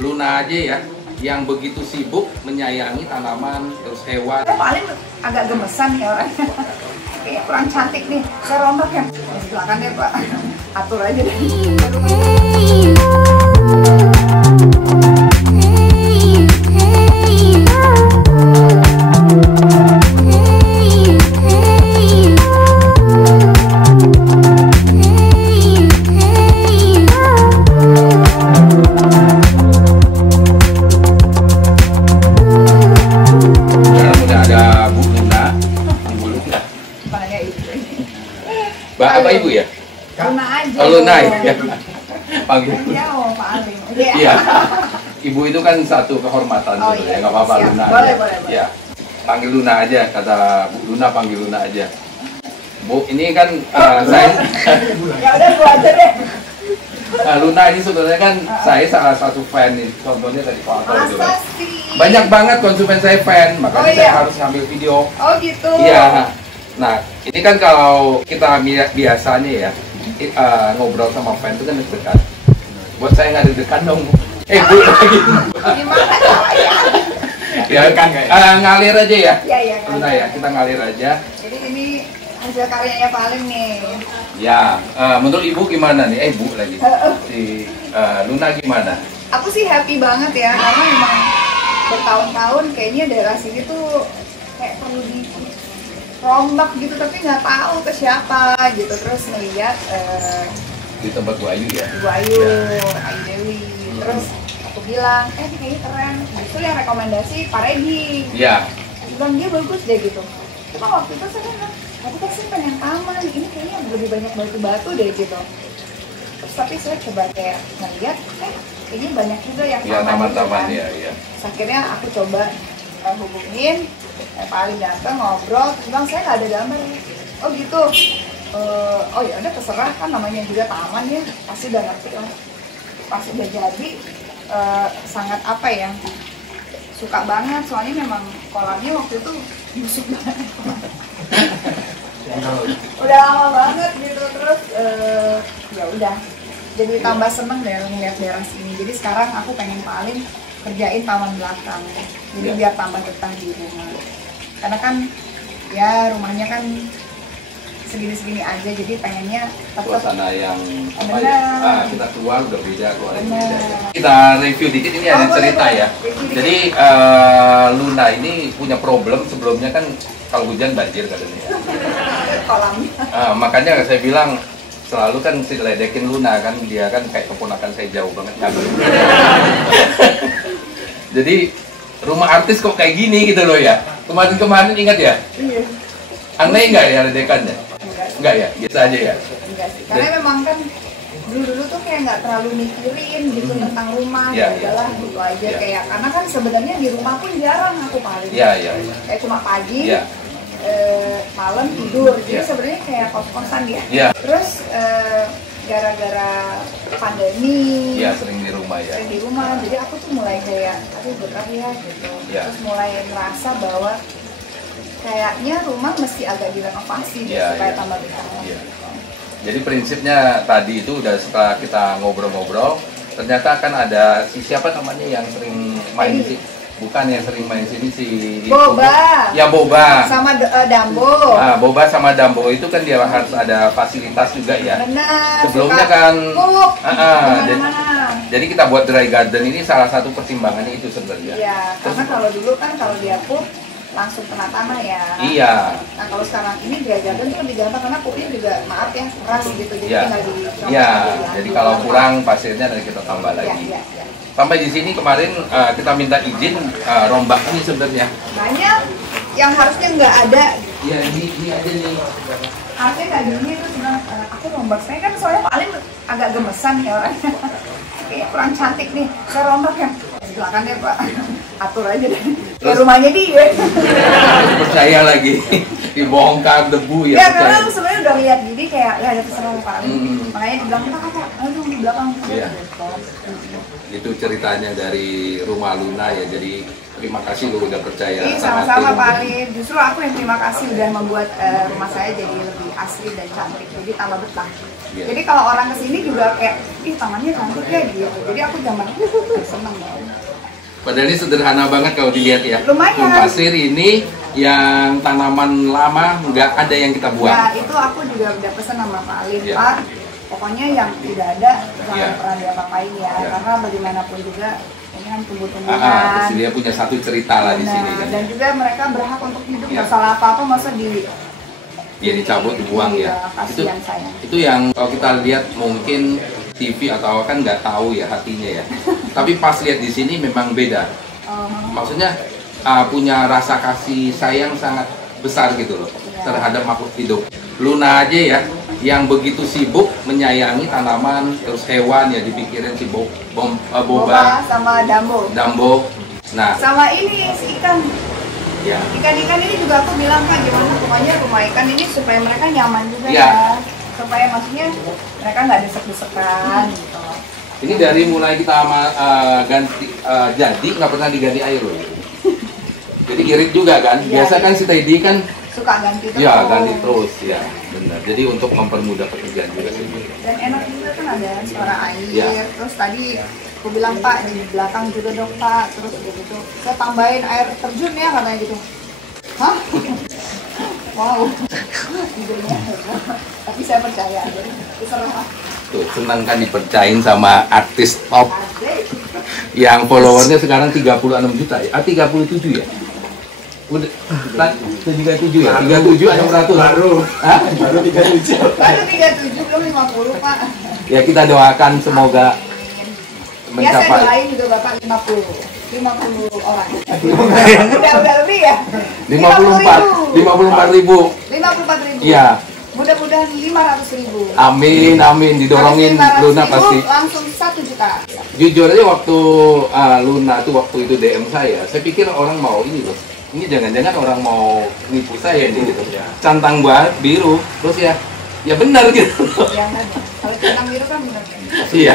Luna aja ya, yang begitu sibuk menyayangi tanaman, terus hewan. Paling agak gemesan ya orangnya. Kayaknya kurang cantik nih. Saya rombak ya. Silakan deh Pak. Atur aja deh. Apa Ibu ya? Luna aja. Oh, Luna ya. Panggil. Pak Alim. Iya. Ibu itu kan satu kehormatan gitu ya. Enggak apa-apa Luna. Boleh. Ya. Panggil Luna aja, kata Bu Luna, panggil Luna aja. Bu, ini kan saya Ya udah Bu aja deh. Luna ini sebenarnya kan saya salah satu fan nih. Contohnya tadi foto itu kan. Sih? Banyak banget konsumen saya fan, makanya saya harus ambil video. Oh gitu. Iya. Nah, ini kan kalau kita biasanya ya ngobrol sama fan itu kan deg-degan. Buat saya nggak deg-degan dong. Bu lagi. Gimana caranya? Ya kan ngalir aja ya. Iya. Luna ya, kita ngalir aja. Jadi ini hasil karyanya Pak Alim nih. Ya, menurut Ibu gimana nih? Bu lagi. Si Luna gimana? Aku sih happy banget ya, karena memang bertahun-tahun kayaknya daerah sini tuh kayak perlu rombak gitu, tapi nggak tahu ke siapa gitu. Terus ngeliat Di tempat Bu Ayu ya? Bu Ayu, Ayu Dewi. Terus aku bilang, ini kayaknya keren. Itu yang rekomendasi Pak Regi. Iya. Aku bilang dia bagus deh gitu. Cuma waktu itu saya bilang, aku pasti pengen taman, ini kayaknya lebih banyak batu-batu deh gitu. Terus tapi saya coba kayak ngeliat, kayaknya banyak juga yang taman-taman gitu, ya. Terus akhirnya aku coba hubungin Pak Alim, datang ngobrol, terus bilang saya nggak ada gambar. Oh gitu. Oh ya udah terserah, kan namanya juga taman ya, pasti udah ngerti lah. Pas udah jadi sangat apa ya, suka banget, soalnya memang kolamnya waktu itu busuk banget. Udah lama banget gitu. Terus ya udah jadi tambah seneng deh ngeliat daerah sini. Jadi sekarang aku pengen Pak Alim kerjain taman belakang, jadi biar tambah betah di rumah. Karena kan ya rumahnya kan segini-segini aja, jadi pengennya tetap suasana yang apa bener. ya? Kita keluar udah beda, keluar beda. Kita review dikit, ini ada cerita ya. Jadi Luna ini punya problem sebelumnya kan kalau hujan banjir katanya. Kolamnya. Makanya saya bilang selalu kan ledekin Luna kan, dia kan kayak keponakan saya jauh banget nyabut. Jadi rumah artis kok kayak gini gitu loh ya. Kemarin ingat ya? Iya. Aneh nggak ya ledekannya? Enggak ya, biasa aja ya. Enggak sih, karena memang kan dulu tuh kayak nggak terlalu mikirin gitu tentang rumah, udahlah gitu aja kayak, karena kan sebenarnya di rumah pun jarang aku paling. Iya. Kayak cuma pagi, malam tidur, jadi sebenarnya kayak kos-kosan ya. Iya. Terus gara-gara pandemi, sering di rumah ya. Sering di rumah, jadi aku tuh mulai kayak, aduh betah ya gitu. Terus mulai merasa bahwa kayaknya rumah mesti agak direnovasi supaya tambah betah. Jadi prinsipnya tadi itu udah setelah kita ngobrol-ngobrol, ternyata kan ada siapa namanya yang sering main sih? Bukan yang sering main sini si Boba. Ya Boba. Sama Dambo. Boba sama Dambo itu kan dia harus ada fasilitas juga ya. Benar. Sebelumnya kan. Jadi kita buat dry garden ini salah satu pertimbangannya itu sebenarnya. Iya. Karena kalau dulu kan kalau dia pup langsung kena tanah ya. Iya. Nah kalau sekarang ini dry garden itu lebih gampang karena pupnya juga maaf ya keras gitu, jadi tinggal di. Iya. Jadi kalau kurang pasirnya nanti kita tambah lagi. Iya. Sampai di sini kemarin kita minta izin rombak ini sebenarnya. Banyak yang harusnya nggak ada. Iya ini aja nih. Harusnya nggak gini, terus bilang aku rombak. Saya kan soalnya paling agak gemesan ya orangnya. Kayak kurang cantik nih, saya rombak ya. Silakan deh Pak, atur aja deh. Ke rumahnya dia. Percaya lagi, dibongkar debu ya. Ya karena sebenarnya udah lihat gini kayak ya ada terserah Pak. Makanya dibilang apa? Aduh di belakang. Itu ceritanya dari rumah Luna ya. Jadi terima kasih lu udah percaya sama sama-sama tim. Pak Alin. Justru aku yang terima kasih udah membuat rumah saya jadi lebih asli dan cantik. Jadi tambah betah. Iya. Jadi kalau orang kesini juga kayak, ih tamannya cantik ya gitu. Jadi aku zaman seneng banget. Padahal ini sederhana banget kalau dilihat ya. Lumayan. Kebun pasir ini yang tanaman lama nggak ada yang kita buang. Ya itu aku juga udah pesen sama Pak Alin, Ya. Pak. Pokoknya yang tidak ada jangan Ya. pernah diapa-apain ya. Ya. Karena bagaimanapun juga ini kan tumbuh-tumbuhan. Terus dia punya satu cerita lah di sini kan. Dan juga mereka berhak untuk hidup, Ya. nggak salah apa-apa masa Dia dicabut dibuang ya. Itu kasihan saya. itu yang kalau kita lihat mungkin TV atau kan nggak tahu ya hatinya ya. Tapi pas lihat di sini memang beda. Maksudnya punya rasa kasih sayang sangat besar gitu loh terhadap makhluk hidup. Luna aja ya yang begitu sibuk menyayangi tanaman terus hewan ya dipikirin si boba, sama dambo. Nah, sama ini si ikan. ya. Ikan-ikan ini juga aku bilang Kak gimana pokoknya rumah ikan ini supaya mereka nyaman juga Ya. ya. Supaya maksudnya mereka nggak desek-desekan gitu. Ini dari mulai kita ganti jadi nggak pernah diganti air loh. Jadi irit juga kan. Iya, Biasa kan si Teddy kan Suka ganti terus. ya ganti terus ya. Benar. Jadi untuk mempermudah pekerjaan juga sih. Dan enak juga kan ada suara air. Ya. Terus tadi aku bilang Pak di belakang juga dong Pak. Terus begitu. Saya tambahin air terjun ya katanya gitu. Hah? Wow. Idenya. Tapi saya percaya. Jadi terserah. Tuh, senang kan dipercayain sama artis top Asik. yang followernya sekarang 36 juta ya. 37 ya. Udah 37 ya. 37 ada 100. Hah? Baru 37. Baru 37 belum 50 Pak. Ya kita doakan semoga Ya saya mencapai doain juga Bapak 50 orang. Udah lebih ya? 54 ribu. 54 ribu. Iya. Mudah-mudahan 500.000. Amin, didorongin Habis 500.000, Luna pasti. langsung 1 juta. Jujur aja waktu Luna tuh waktu itu DM saya pikir orang mau ini loh. Ini jangan-jangan orang mau nipu saya ini gitu. Cantang banget biru, terus ya benar gitu. Ya kan. Kalau centang biru kan benar. Iya.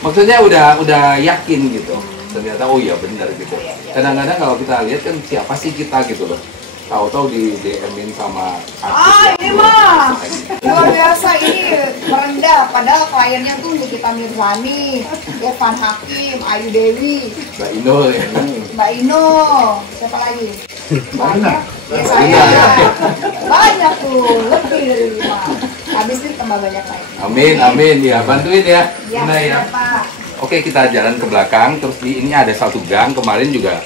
Maksudnya udah yakin gitu. Ternyata oh iya benar gitu. Kadang-kadang kalau kita lihat kan siapa sih kita gitu loh. Tahu-tahu di DM-in sama artis Ini mah luar biasa ini merendah. Padahal kliennya tuh untuk kita Mirzani, Irfan Hakim, Ayu Dewi, Mbak Inul ya. Mbak Ino, siapa lagi? Banyak. Ya Mbak saya. Ina, ya. Banyak tuh, lebih dari 5. Habis ini tambah banyak lagi. Amin ya, bantuin ya. Ya, Luna ya. Pak. Oke, kita jalan ke belakang terus ini ada satu gang. Kemarin juga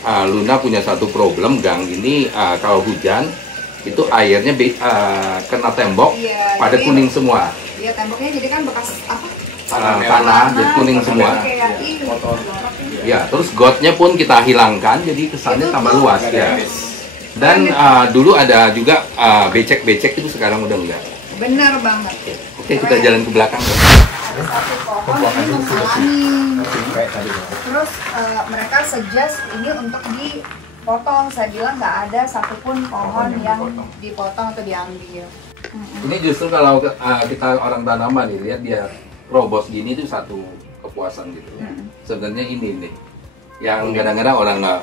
Luna punya satu problem, gang ini kalau hujan itu airnya kena tembok Iya, pada jadi- kuning semua. Iya, temboknya jadi kan bekas apa? Tanah jadi kuning semua. Kayak ini. Ya, terus gotnya pun kita hilangkan jadi kesannya Itu tambah tuh. luas ya. Dan dulu ada juga becek-becek itu sekarang udah enggak. Bener banget. Oke, kita jalan ke belakang. Ada satu pohon ini menghalangi. Terus mereka suggest ini untuk dipotong. Saya bilang nggak ada satupun pohon yang dipotong atau diambil. Ini justru kalau kita orang tanaman nih, lihat dia robos gini itu satu kepuasan gitu. Sebenarnya ini nih yang kadang-kadang orang nggak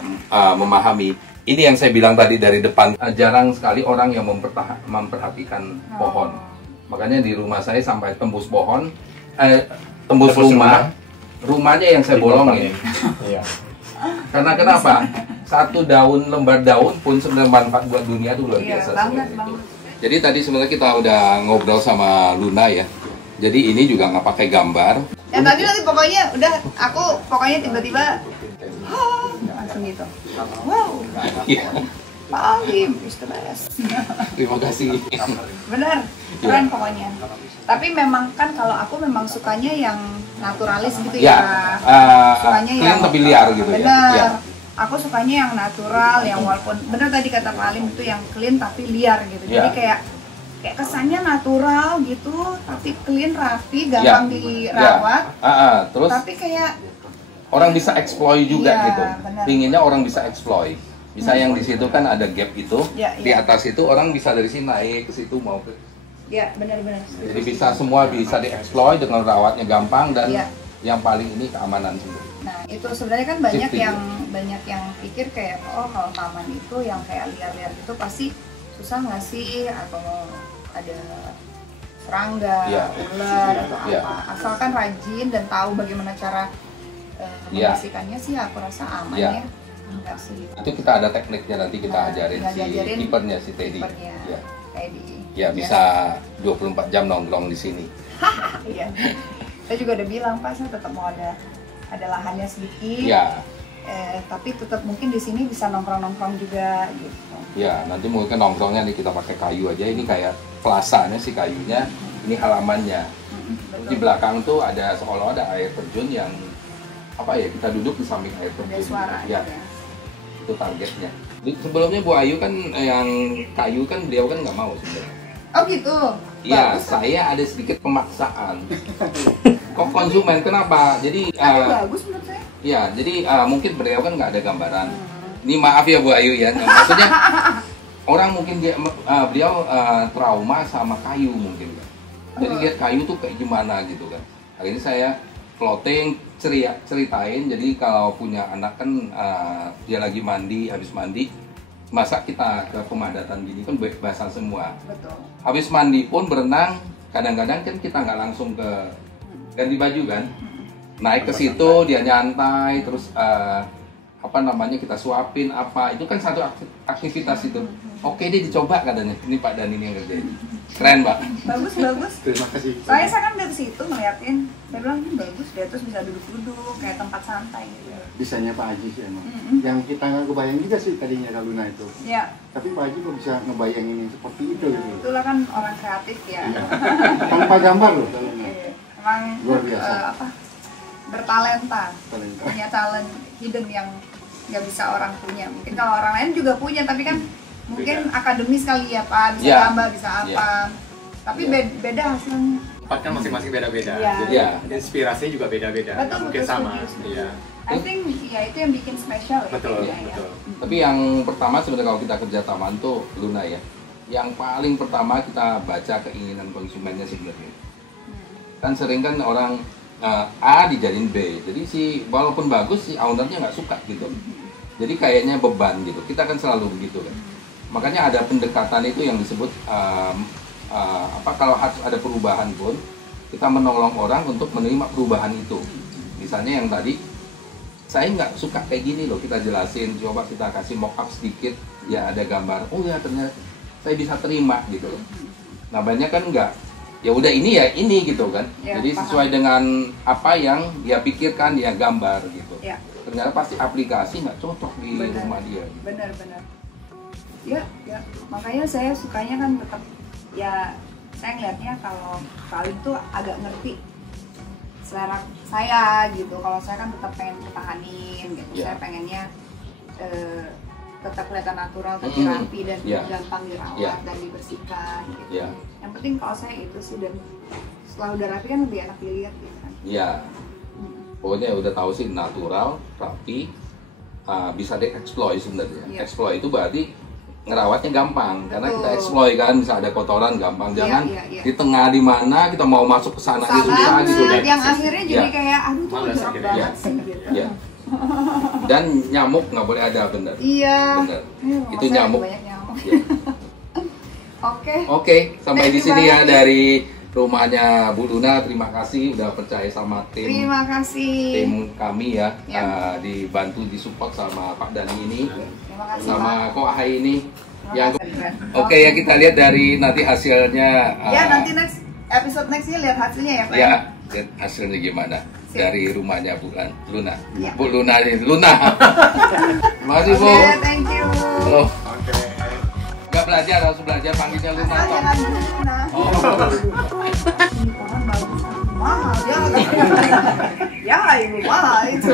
memahami. Ini yang saya bilang tadi dari depan, jarang sekali orang yang memperhatikan pohon. Makanya di rumah saya sampai tembus pohon, tembus rumah, rumahnya yang saya bolongin. Iya. Karena kenapa? Satu daun, lembar daun pun sebenarnya manfaat buat dunia itu luar Iya, biasa. banget, sebenarnya itu. banget. Jadi tadi sebenarnya kita udah ngobrol sama Luna ya. Jadi ini juga nggak pakai gambar. Dan tadi nanti pokoknya udah aku pokoknya tiba-tiba langsung gitu. Wow, Iya. Pak Alim is the best. Terima kasih. Bener, keren pokoknya. Tapi memang kan kalau aku memang sukanya yang naturalis gitu Ya, Sukanya clean yang tapi liar gitu ya. bener. Ya. Aku sukanya yang natural, yang walaupun bener tadi kata Pak Alim itu yang clean tapi liar gitu. Jadi Ya. kayak kesannya natural gitu, tapi clean, rapi, gampang dirawat. Terus Tapi kayak orang bisa exploit juga Iya, gitu. benar. Pinginnya orang bisa exploit. Bisa yang di situ kan ada gap itu, Ya, di ya. atas itu orang bisa dari sini naik ke situ mau ke. ya benar-benar. Jadi bisa semua bisa dieksploit dengan rawatnya gampang dan Iya. Yang paling ini keamanan sendiri. Nah itu sebenarnya kan banyak Safety, banyak yang pikir kayak oh kalau taman itu yang kayak liar-liar itu pasti susah nggak sih atau ada serangga, ular atau apa. Asalkan rajin dan tahu bagaimana cara membersihkannya sih aku rasa aman ya. Enggak sih. Itu kita ada tekniknya, nanti kita ajarin si keepernya si Teddy. Ya. Teddy. Ya bisa 24 jam nongkrong di sini. Iya. Saya juga udah bilang Pak, saya tetap mau ada lahannya sedikit. Ya. Tapi tetap mungkin di sini bisa nongkrong juga gitu. Ya, nanti mungkin nongkrongnya nih kita pakai kayu aja. Ini kayak plasanya si kayunya, ini halamannya. Di belakang tuh ada seolah ada air terjun yang apa ya, kita duduk di samping air terjun. Ada suara ya. Itu targetnya. Sebelumnya Bu Ayu kan yang kayu kan beliau kan nggak mau sebenarnya. Oh gitu. Iya, saya ada sedikit pemaksaan. Kok konsumen kenapa? Jadi bagus menurut saya. Iya, jadi mungkin beliau kan nggak ada gambaran. Ini maaf ya Bu Ayu ya, maksudnya orang mungkin beliau trauma sama kayu mungkin kan. Jadi lihat kayu tuh kayak gimana gitu kan. Akhirnya saya plotting ceritain. Jadi kalau punya anak kan dia lagi mandi, habis mandi, masa kita ke pemadatan gini kan basah semua. Betul. Habis mandi pun berenang, kadang-kadang kan kita nggak langsung ke ganti baju kan. Naik ke situ dia nyantai, terus apa namanya kita suapin apa, itu kan satu aktivitas itu. Oke deh dicoba katanya. Ini Pak Dani yang kerjain. Keren Pak. Bagus. Terima kasih. Saya kan dari situ ngeliatin, saya bilang ini bagus dia, terus bisa duduk-duduk kayak tempat santai gitu. Bisanya Pak Haji sih emang. Yang kita nggak kebayang juga sih tadinya kalau Luna itu. Iya. Tapi Pak Haji kok bisa ngebayangin yang seperti itu gitu. Itulah kan orang kreatif ya. Iya. Tanpa gambar loh kalau Luna. Emang Luar biasa. bertalenta, punya talent hidden yang nggak bisa orang punya. Mungkin kalau orang lain juga punya, tapi kan mungkin akademis kali ya Pak, bisa gambar, bisa apa. Tapi beda hasilnya. Tempat kan masing-masing beda-beda. Iya. Jadi inspirasinya juga beda-beda. Betul, Mungkin sama. setuju. Iya. I think ya itu yang bikin spesial ya. Betul, kayaknya, betul. Tapi yang pertama sebenarnya kalau kita kerja taman tuh Luna ya. Yang paling pertama kita baca keinginan konsumennya sebenarnya. Kan sering kan orang A dijadiin B, jadi walaupun bagus si ownernya nggak suka gitu, jadi kayaknya beban gitu. Kita kan selalu begitu kan. Makanya ada pendekatan itu yang disebut kalau harus ada perubahan pun kita menolong orang untuk menerima perubahan itu. Misalnya yang tadi saya nggak suka kayak gini loh, kita jelasin, coba kita kasih mock up sedikit, ya ada gambar, oh ya ternyata saya bisa terima gitu loh. Nah banyak kan nggak, ya udah ini ya ini gitu kan. Ya, jadi sesuai dengan apa yang dia pikirkan dia gambar gitu. Ya. Ternyata pasti aplikasi nggak cocok di rumah dia. Benar. Ya. Makanya saya sukanya kan tetap ya, saya ngeliatnya kalau kali itu agak ngerti selera saya gitu. Kalau saya kan tetap pengen pertahanin gitu. Saya pengennya tetap kelihatan natural tapi rapi dan gampang dirawat dan dibersihkan gitu. Yang penting kalau saya itu sih, dan setelah udah rapi kan lebih enak dilihat gitu kan. Iya. Pokoknya udah tahu sih natural, rapi, bisa dieksploit sebenarnya. Exploit itu berarti ngerawatnya gampang. Karena kita exploit kan, bisa ada kotoran gampang. Jangan di tengah di mana kita mau masuk ke sana susah gitu. Yang akhirnya jadi kayak aduh tuh jorok banget sih gitu. Iya. Dan nyamuk nggak boleh ada, bener. Iya. Bener. Itu nyamuk. Oke, sampai di sini ya dari rumahnya Bu Luna. Terima kasih udah percaya sama tim. Terima kasih. Tim kami ya, dibantu disupport sama Pak Dani ini, sama Ko Ahai ini. Oke ya, kita lihat dari nanti hasilnya. Ya nanti episode nextnya lihat hasilnya ya Pak. Ya, lihat hasilnya gimana dari rumahnya Bu Luna. Ya. Bu Luna ini, Luna. Terima kasih Bu. Thank you. Halo. Gak belajar, harus belajar panggilnya Luna. Jangan Luna. Oh. Ini pohon bagus, mahal ya. Ya ibu mahal itu.